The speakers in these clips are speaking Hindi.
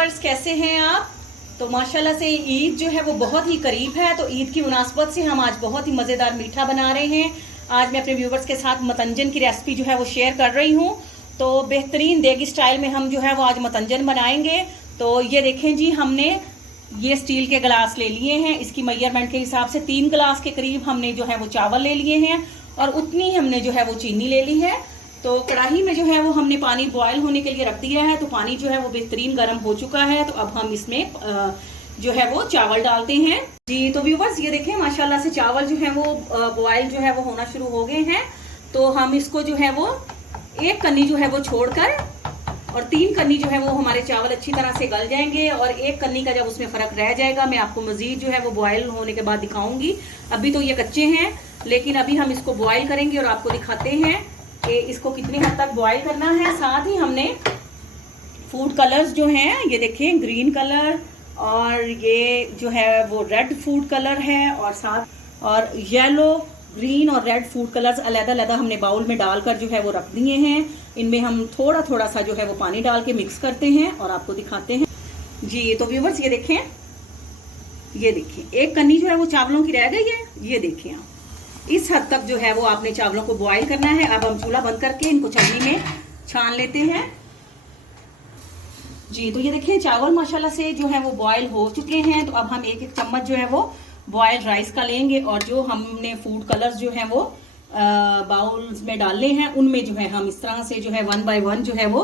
व्यूवर्स, कैसे हैं आप? तो माशाल्लाह से ईद जो है वो बहुत ही करीब है, तो ईद की मुनासबत से हम आज बहुत ही मज़ेदार मीठा बना रहे हैं। आज मैं अपने व्यूवर्स के साथ मतंजन की रेसिपी जो है वो शेयर कर रही हूँ। तो बेहतरीन देगी स्टाइल में हम जो है वो आज मतंजन बनाएंगे। तो ये देखें जी, हमने ये स्टील के गिलास ले लिए हैं। इसकी मेजरमेंट के हिसाब से 3 गिलास के करीब हमने जो है वो चावल ले लिए हैं और उतनी हमने जो है वो चीनी ले ली है। तो कढ़ाई में जो है वो हमने पानी बॉयल होने के लिए रख दिया है। तो पानी जो है वो बेहतरीन गर्म हो चुका है। तो अब हम इसमें जो है वो चावल डालते हैं जी। तो व्यूवर्स ये देखें, माशाल्लाह से चावल जो है वो बॉयल जो है वो होना शुरू हो गए हैं। तो हम इसको जो है वो एक कन्नी जो है वो छोड़कर और 3 कन्नी जो है वो हमारे चावल अच्छी तरह से गल जाएंगे और एक कन्नी का जब उसमें फर्क रह जाएगा मैं आपको मजीद जो है वो बॉयल होने के बाद दिखाऊंगी। अभी तो ये कच्चे हैं, लेकिन अभी हम इसको बॉयल करेंगे और आपको दिखाते हैं कि इसको कितनी हद तक बॉयल करना है। साथ ही हमने फूड कलर्स जो हैं, ये देखें ग्रीन कलर और ये जो है वो रेड फूड कलर है और साथ और येलो, ग्रीन और रेड फूड कलर्स अलग-अलग हमने बाउल में डालकर जो है वो रख दिए हैं। इनमें हम थोड़ा थोड़ा सा जो है वो पानी डाल के मिक्स करते हैं और आपको दिखाते हैं जी। तो व्यूवर्स ये देखें, ये देखिए एक कन्नी जो है वो चावलों की रह गई है। ये देखिए आप, इस हद तक जो है वो आपने चावलों को बॉयल करना है। अब हम चूल्हा बंद करके इनको छन्नी में छान लेते हैं जी। तो ये देखिए चावल माशाल्लाह से जो है वो बॉयल हो चुके हैं। तो अब हम एक एक चम्मच जो है वो बॉयल्ड राइस का लेंगे और जो हमने फूड कलर्स जो है वो बाउल्स में डाले हैं उनमें जो है हम इस तरह से जो है 1 बाय 1 जो है वो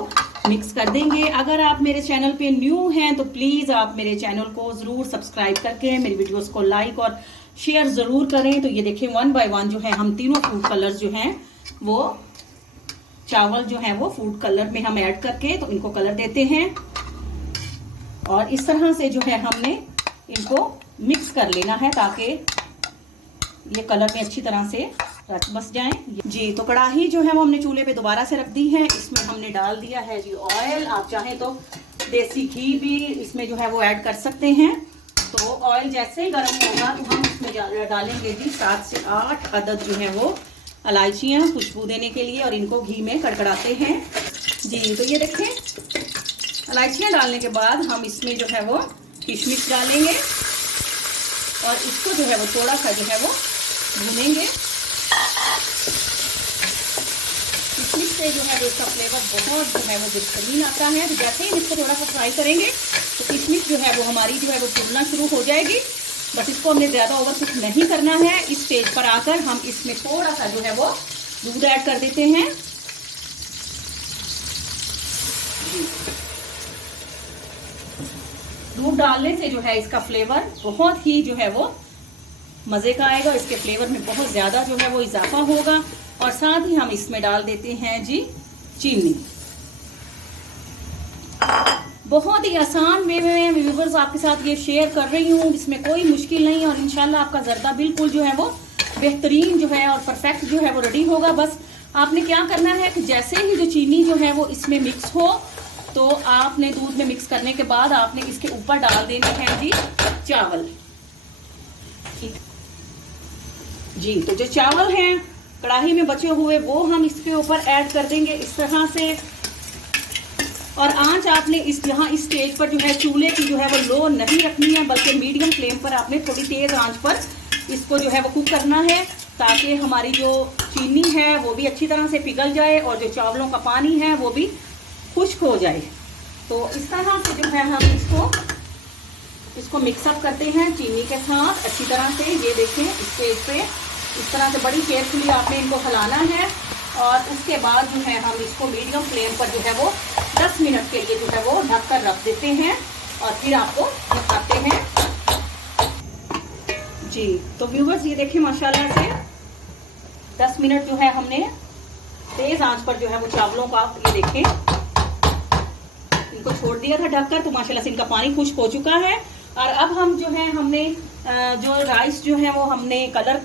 मिक्स कर देंगे। अगर आप मेरे चैनल पे न्यू हैं तो प्लीज़ आप मेरे चैनल को ज़रूर सब्सक्राइब करके मेरी वीडियोस को लाइक और शेयर ज़रूर करें। तो ये देखें 1 बाय 1 जो है हम तीनों फूड कलर्स जो हैं वो चावल जो है वो फूड कलर में हम ऐड करके तो इनको कलर देते हैं और इस तरह से जो है हमने इनको मिक्स कर लेना है ताकि ये कलर में अच्छी तरह से रच बस जाएं जी। तो कढ़ाई जो है वो हमने चूल्हे पे दोबारा से रख दी है। इसमें हमने डाल दिया है जी ऑयल। आप चाहें तो देसी घी भी इसमें जो है वो ऐड कर सकते हैं। तो ऑयल जैसे ही गर्म होगा तो हम इसमें डालेंगे जी 7 से 8 अदद जो है वो इलायचियाँ खुशबू देने के लिए और इनको घी में कड़कड़ाते हैं जी। तो ये देखें, इलायचियाँ डालने के बाद हम इसमें जो है वो किशमिश डालेंगे और इसको जो है वो थोड़ा सा जो है वो भूनेंगे। किशमिश से जो है वो इसका फ्लेवर बहुत जो है वो बेहतरीन आता है। तो जैसे ही इसको थोड़ा सा फ्राई करेंगे तो किशमिश जो है वो हमारी जो है वो भुनना शुरू हो जाएगी। बस इसको हमने ज़्यादा ओवर कुक नहीं करना है। इस स्टेज पर आकर हम इसमें थोड़ा सा जो है वो दूध ऐड कर देते हैं जी। दूध डालने से जो है इसका फ्लेवर बहुत ही जो है वो मज़े का आएगा। इसके फ्लेवर में बहुत ज़्यादा जो है वो इजाफा होगा। और साथ ही हम इसमें डाल देते हैं जी चीनी। बहुत ही आसान वे में व्यूवर्स आपके साथ ये शेयर कर रही हूँ, इसमें कोई मुश्किल नहीं और इंशाल्लाह आपका जर्दा बिल्कुल जो है वो बेहतरीन जो है और परफेक्ट जो है वो रेडी होगा। बस आपने क्या करना है कि जैसे ही जो चीनी जो है वो इसमें मिक्स हो तो आपने दूध में मिक्स करने के बाद आपने इसके ऊपर डाल देने हैं जी चावल जी। तो जो चावल हैं कढ़ाई में बचे हुए वो हम इसके ऊपर ऐड कर देंगे इस तरह से। और आंच आपने यहाँ इस स्टेज पर जो है चूल्हे की जो है वो लो नहीं रखनी है, बल्कि मीडियम फ्लेम पर आपने थोड़ी तेज आंच पर इसको जो है वो कुक करना है ताकि हमारी जो चीनी है वो भी अच्छी तरह से पिघल जाए और जो चावलों का पानी है वो भी खुश्क हो जाए। तो इस तरह से जो है हम इसको मिक्सअप करते हैं चीनी के साथ अच्छी तरह से। ये देखें इस स्टेज पे इस तरह से बड़ी केयरफुली आपने इनको हिलाना है और उसके बाद जो है हम इसको मीडियम फ्लेम पर जो है वो 10 मिनट के लिए जो है वो ढककर रख देते हैं और फिर आपको दिखाते हैं जी। तो व्यूवर्स ये देखें माशाल्लाह से 10 मिनट जो है हमने तेज आंच पर जो है वो चावलों का ये देखें इनको छोड़ दिया था ढककर। तो माशाल्लाह से इनका पानी खुश्क हो चुका है। और अब हम जो है हमने जो राइस जो है वो हमने कलर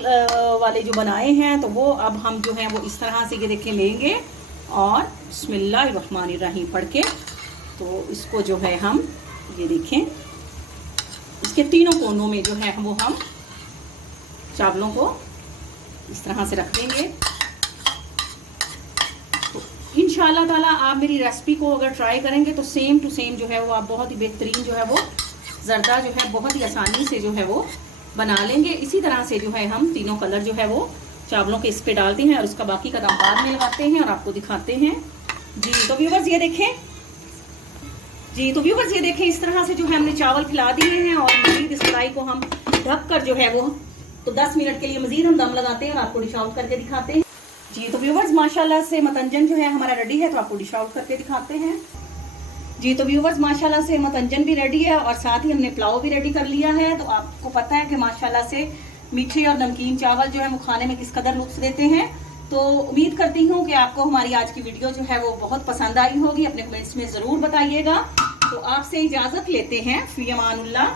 वाले जो बनाए हैं तो वो अब हम जो है वो इस तरह से ये देखें लेंगे और बिस्मिल्लाहिर्रहमानिर्रहीम पढ़ के तो इसको जो है हम ये देखें इसके तीनों कोनों में जो है वो हम चावलों को इस तरह से रख देंगे। तो इंशाल्लाह ताला आप मेरी रेसिपी को अगर ट्राई करेंगे तो सेम टू सेम जो है वो आप बहुत ही बेहतरीन जो है वो जर्दा जो है बहुत ही आसानी से जो है वो बना लेंगे। इसी तरह से जो है हम तीनों कलर जो है वो चावलों के इस पे डालते हैं और उसका बाकी का दाम बाद में लगाते हैं और आपको दिखाते हैं जी। तो व्यूवर्स ये देखें जी, तो व्यूवर्स ये देखें इस तरह से जो है हमने चावल फैला दिए हैं और मजीद इस कढ़ाई को हम ढक कर जो है वो तो 10 मिनट के लिए मजीद हम दम लगाते हैं और आपको डिश आउट करके दिखाते हैं जी। तो व्यूवर्स माशाल्लाह से मतंजन जो है हमारा रेडी है, तो आपको डिश आउट करके दिखाते हैं जी। तो व्यूवर्स माशाल्लाह से मतंजन भी रेडी है और साथ ही हमने पुलाव भी रेडी कर लिया है। तो आपको पता है कि माशाल्लाह से मीठे और नमकीन चावल जो है वो खाने में किस कदर लुत्फ देते हैं। तो उम्मीद करती हूँ कि आपको हमारी आज की वीडियो जो है वो बहुत पसंद आई होगी। अपने कमेंट्स में ज़रूर बताइएगा। तो आपसे इजाज़त लेते हैं, फ़ी अमानुल्लाह।